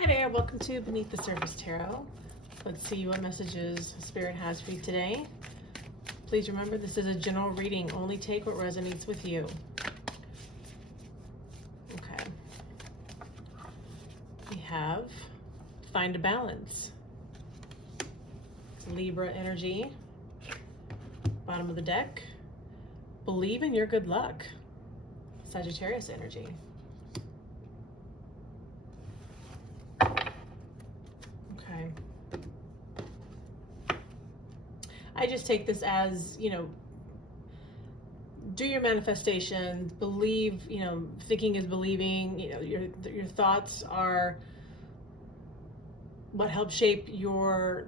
Hi there, welcome to Beneath the Surface Tarot. Let's see what messages Spirit has for you today. Please remember this is a general reading. Only take what resonates with you. Okay. We have find a balance. It's Libra energy. Bottom of the deck. Believe in your good luck. Sagittarius energy. Okay. I just take this as, do your manifestation, believe, thinking is believing, your thoughts are what help shape your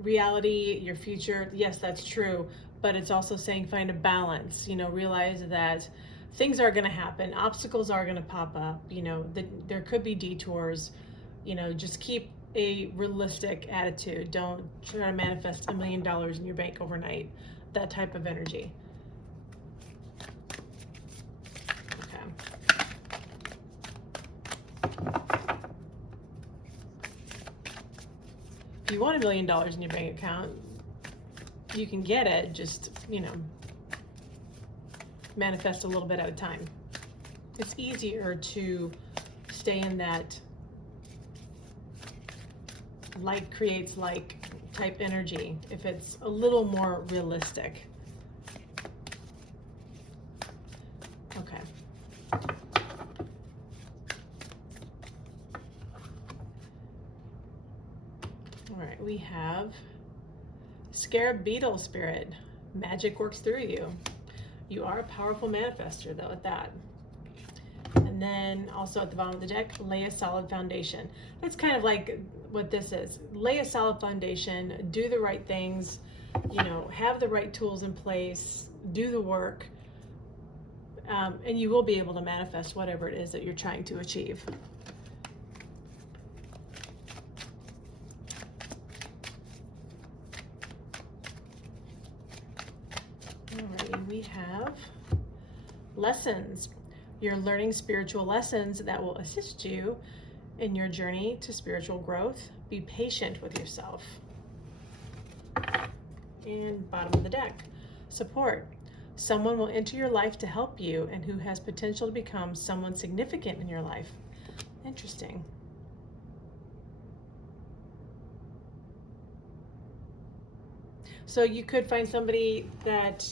reality, your future. Yes, that's true, but it's also saying find a balance, realize that things are going to happen, obstacles are going to pop up, that there could be detours, just keep a realistic attitude. Don't try to manifest $1 million in your bank overnight. That type of energy. Okay. If you want $1 million in your bank account, you can get it. Just, manifest a little bit at a time. It's easier to stay in that like creates like type energy if it's a little more realistic. Okay. All right, we have Scarab Beetle Spirit. Magic works through you. You are a powerful manifester though at that. And then also at the bottom of the deck, lay a solid foundation. That's kind of like what this is. Lay a solid foundation, do the right things, have the right tools in place, do the work, and you will be able to manifest whatever it is that you're trying to achieve. Alrighty, we have lessons. You're learning spiritual lessons that will assist you in your journey to spiritual growth. Be patient with yourself. And bottom of the deck, support. Someone will enter your life to help you and who has potential to become someone significant in your life. Interesting. So you could find somebody that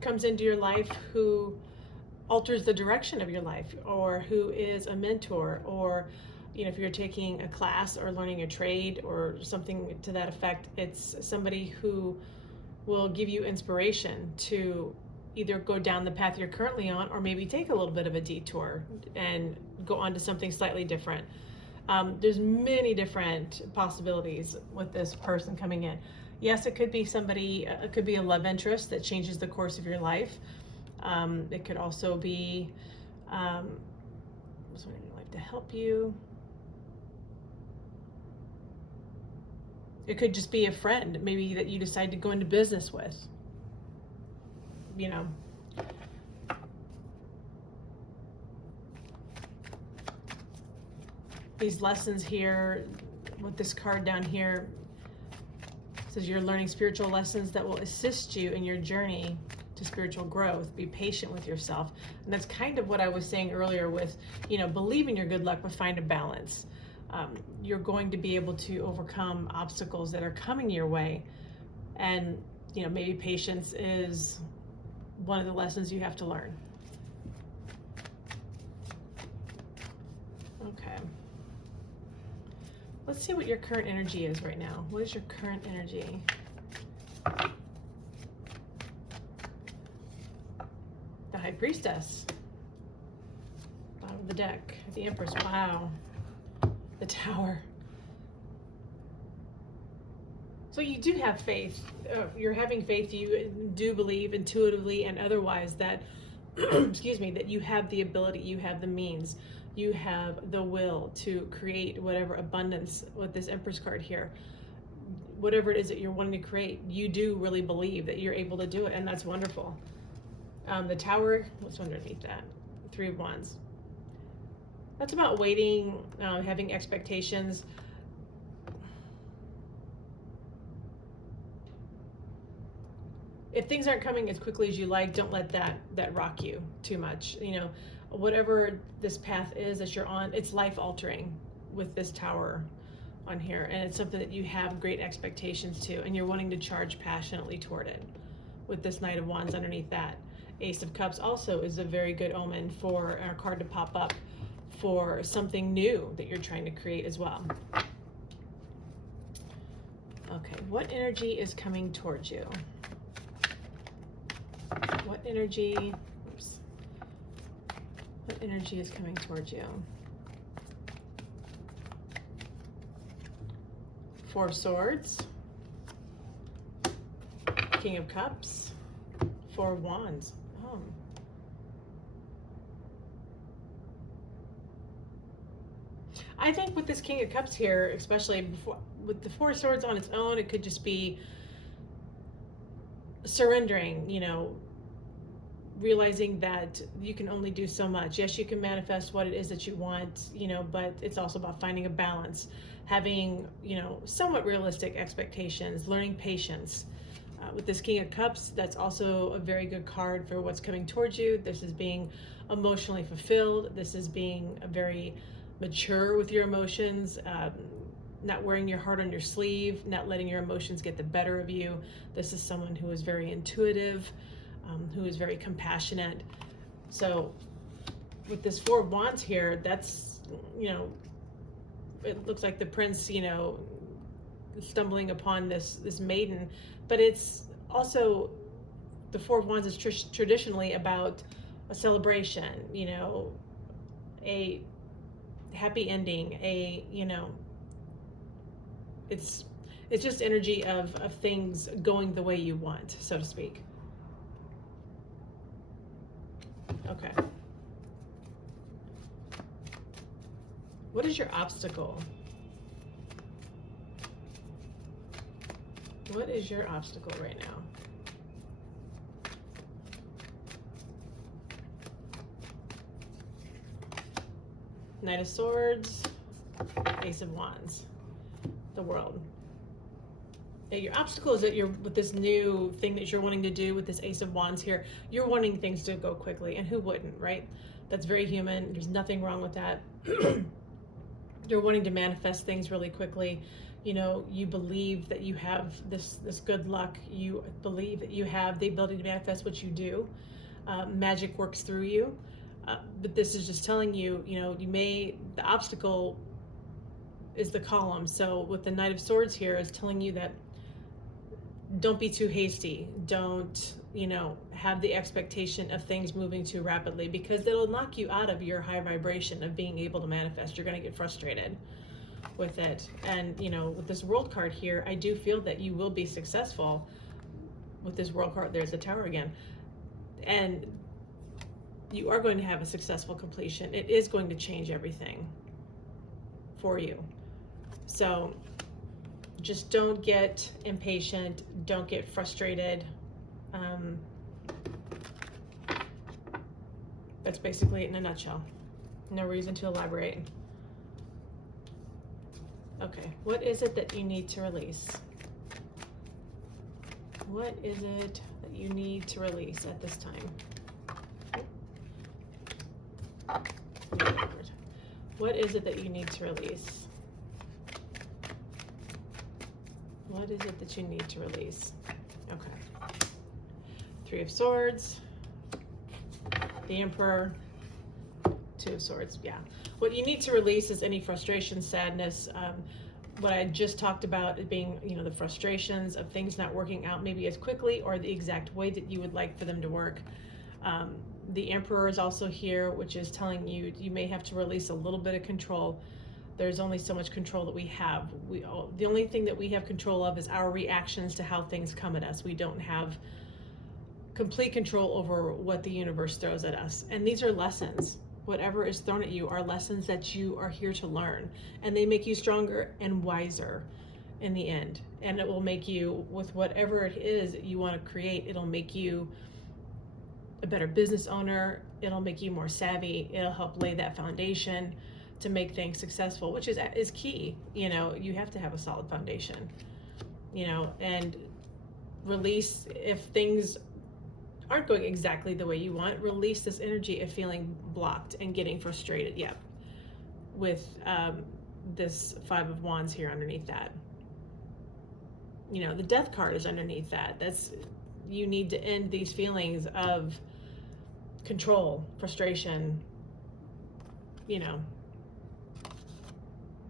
comes into your life who alters the direction of your life, or who is a mentor, or if you're taking a class or learning a trade or something to that effect, it's somebody who will give you inspiration to either go down the path you're currently on, or maybe take a little bit of a detour and go on to something slightly different. There's many different possibilities with this person coming in. Yes, it could be somebody, it could be a love interest that changes the course of your life. It could also be someone in your life to help you. It could just be a friend, maybe that you decide to go into business with. These lessons here, with this card down here, says you're learning spiritual lessons that will assist you in your journey to spiritual growth. Be patient with yourself. And that's kind of what I was saying earlier with, believe in your good luck, but find a balance. You're going to be able to overcome obstacles that are coming your way. And, maybe patience is one of the lessons you have to learn. Okay. Let's see what your current energy is right now. What is your current energy? The High Priestess. Bottom of the deck. The Empress. Wow. The Tower. So you do have faith. You're having faith. You do believe intuitively and otherwise that, excuse me, that you have the ability, you have the means, you have the will to create whatever abundance with this Empress card here. Whatever it is that you're wanting to create, you do really believe that you're able to do it, and that's wonderful. The Tower, what's underneath that? Three of Wands. That's about waiting, having expectations. If things aren't coming as quickly as you like, don't let that rock you too much. You know, whatever this path is that you're on, it's life altering with this Tower on here, and it's something that you have great expectations to, and you're wanting to charge passionately toward it. With this Knight of Wands underneath that, Ace of Cups also is a very good omen for our card to pop up for something new that you're trying to create as well. Okay, what energy is coming towards you? What energy, oops, what energy is coming towards you? Four of Swords, King of Cups, Four of Wands. Oh. I think with this King of Cups here, especially before, with the Four of Swords on its own, it could just be surrendering, you know, realizing that you can only do so much. Yes, you can manifest what it is that you want, you know, but it's also about finding a balance, having, you know, somewhat realistic expectations, learning patience. With this King of Cups, that's also a very good card for what's coming towards you. This is being emotionally fulfilled. This is being very mature with your emotions, not wearing your heart on your sleeve, not letting your emotions get the better of you. This is someone who is very intuitive, who is very compassionate. So with this Four of Wands here, that's, you know, it looks like the prince, you know, stumbling upon this maiden, but it's also, the Four of Wands is traditionally about a celebration, you know, a happy ending, a, you know, it's just energy of things going the way you want, so to speak. Okay. What is your obstacle? What is your obstacle right now? Knight of Swords, Ace of Wands, the World. Yeah, your obstacle is that you're, with this new thing that you're wanting to do with this Ace of Wands here, you're wanting things to go quickly, and who wouldn't, right? That's very human. There's nothing wrong with that. You're wanting to manifest things really quickly. You know, you believe that you have this good luck. You believe that you have the ability to manifest what you do. Magic works through you. But this is just telling you, you know, the obstacle is the column. So with the Knight of Swords here is telling you that don't be too hasty. Don't, you know, have the expectation of things moving too rapidly, because it'll knock you out of your high vibration of being able to manifest. You're going to get frustrated with it. And, you know, with this World card here, I do feel that you will be successful with this World card. There's the Tower again. And you are going to have a successful completion. It is going to change everything for you. So just don't get impatient. Don't get frustrated. That's basically it in a nutshell. No reason to elaborate. Okay, what is it that you need to release? What is it that you need to release at this time? What is it that you need to release? What is it that you need to release? Okay. Three of Swords, the Emperor, Two of Swords. Yeah. What you need to release is any frustration, sadness. What I just talked about, it being, you know, the frustrations of things not working out maybe as quickly or the exact way that you would like for them to work. The Emperor is also here, which is telling you you may have to release a little bit of control. There's only so much control that we have. The only thing that we have control of is our reactions to how things come at us. We don't have complete control over what the universe throws at us. And these are lessons. Whatever is thrown at you are lessons that you are here to learn. And they make you stronger and wiser in the end. And it will make you, with whatever it is that you want to create, it'll make you a better business owner. It'll make you more savvy. It'll help lay that foundation to make things successful, which is key. You know, you have to have a solid foundation, you know, and release if things aren't going exactly the way you want. Release this energy of feeling blocked and getting frustrated. Yep. With this Five of Wands here underneath that. You know, the Death card is underneath that. That's, you need to end these feelings of control, frustration. You know,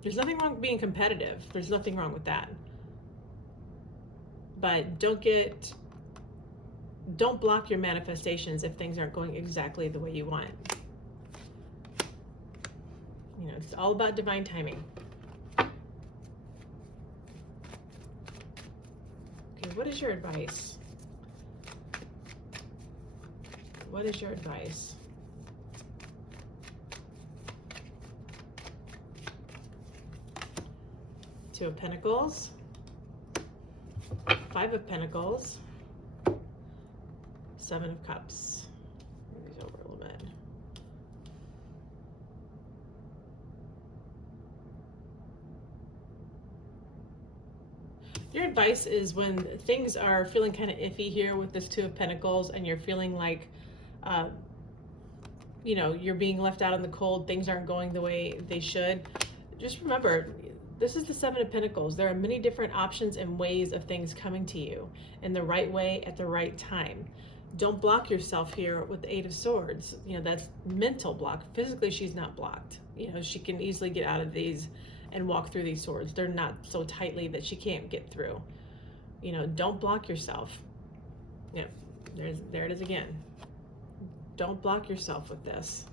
there's nothing wrong with being competitive. There's nothing wrong with that. But don't block your manifestations if things aren't going exactly the way you want. You know, it's all about divine timing. Okay, what is your advice? What is your advice? Two of Pentacles, Five of Pentacles, Seven of Cups. Move these over a little bit. Your advice is when things are feeling kind of iffy here with this Two of Pentacles and you're feeling like, you know, you're being left out in the cold, things aren't going the way they should, just remember, this is the Seven of Pentacles. There are many different options and ways of things coming to you in the right way at the right time. Don't block yourself here with the Eight of Swords. You know, that's mental block. Physically, she's not blocked. You know, she can easily get out of these and walk through these swords. They're not so tightly that she can't get through. You know, don't block yourself. Yep, there it is again. Don't block yourself with this.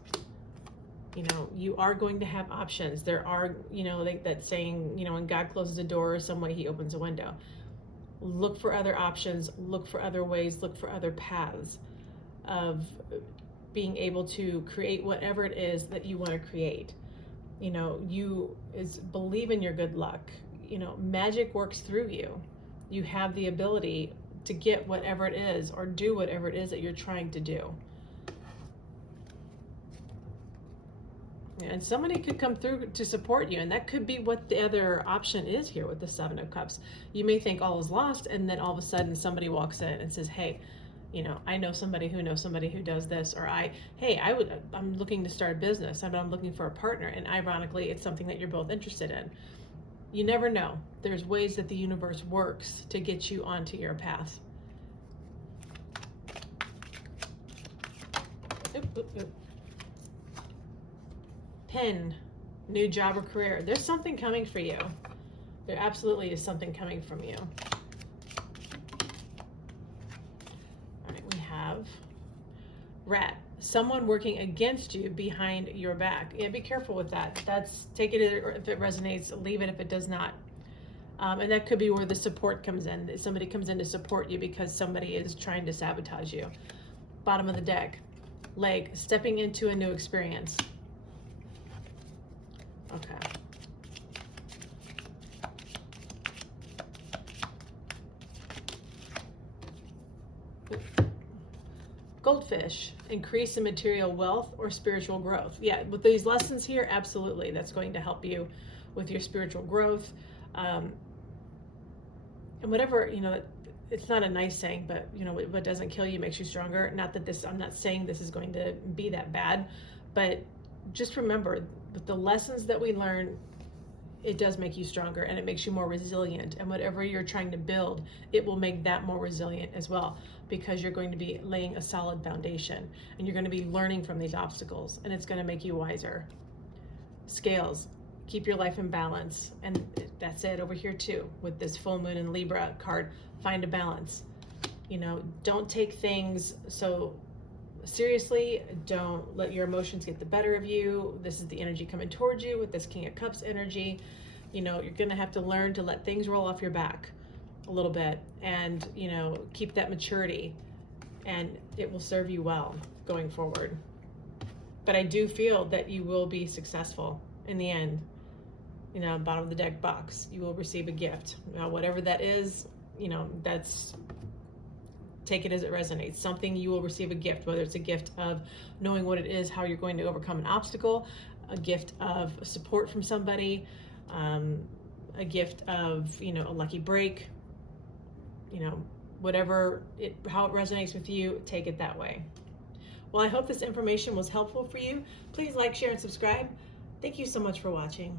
You know, you are going to have options. There are, you know, like that saying, you know, when God closes a door, some way he opens a window. Look for other options, look for other ways, look for other paths of being able to create whatever it is that you want to create. You know, believe in your good luck. You know, magic works through you. You have the ability to get whatever it is or do whatever it is that you're trying to do. And somebody could come through to support you, and that could be what the other option is here with the Seven of Cups. You may think all is lost, and then all of a sudden somebody walks in and says, hey, you know, I know somebody who knows somebody who does this, or I'm looking to start a business, I'm looking for a partner, and ironically, it's something that you're both interested in. You never know. There's ways that the universe works to get you onto your path. Oop, oop, oop. Pen, new job or career. There's something coming for you. There absolutely is something coming from you. All right, we have Rat. Someone working against you behind your back. Yeah, be careful with that. Take it if it resonates, leave it if it does not. And that could be where the support comes in. Somebody comes in to support you because somebody is trying to sabotage you. Bottom of the deck. Leg, stepping into a new experience. Okay. Goldfish, increase in material wealth or spiritual growth. Yeah, with these lessons here, absolutely. That's going to help you with your spiritual growth. And whatever, you know, it's not a nice saying, but, you know, what doesn't kill you makes you stronger. Not that I'm not saying this is going to be that bad, but just remember, with the lessons that we learn, it does make you stronger and it makes you more resilient. And whatever you're trying to build, it will make that more resilient as well, because you're going to be laying a solid foundation and you're going to be learning from these obstacles, and it's going to make you wiser. Scales, keep your life in balance. And that's it over here too, with this full moon in Libra card, find a balance. You know, don't take things so seriously. Don't let your emotions get the better of you. This is the energy coming towards you with this King of Cups energy. You know, you're going to have to learn to let things roll off your back a little bit and, you know, keep that maturity, and it will serve you well going forward. But I do feel that you will be successful in the end. You know, bottom of the deck box, you will receive a gift. Now, whatever that is, you know, that's take it as it resonates. Something you will receive a gift, whether it's a gift of knowing what it is, how you're going to overcome an obstacle, a gift of support from somebody, a gift of, a lucky break, whatever how it resonates with you, take it that way. Well, I hope this information was helpful for you. Please like, share, and subscribe. Thank you so much for watching.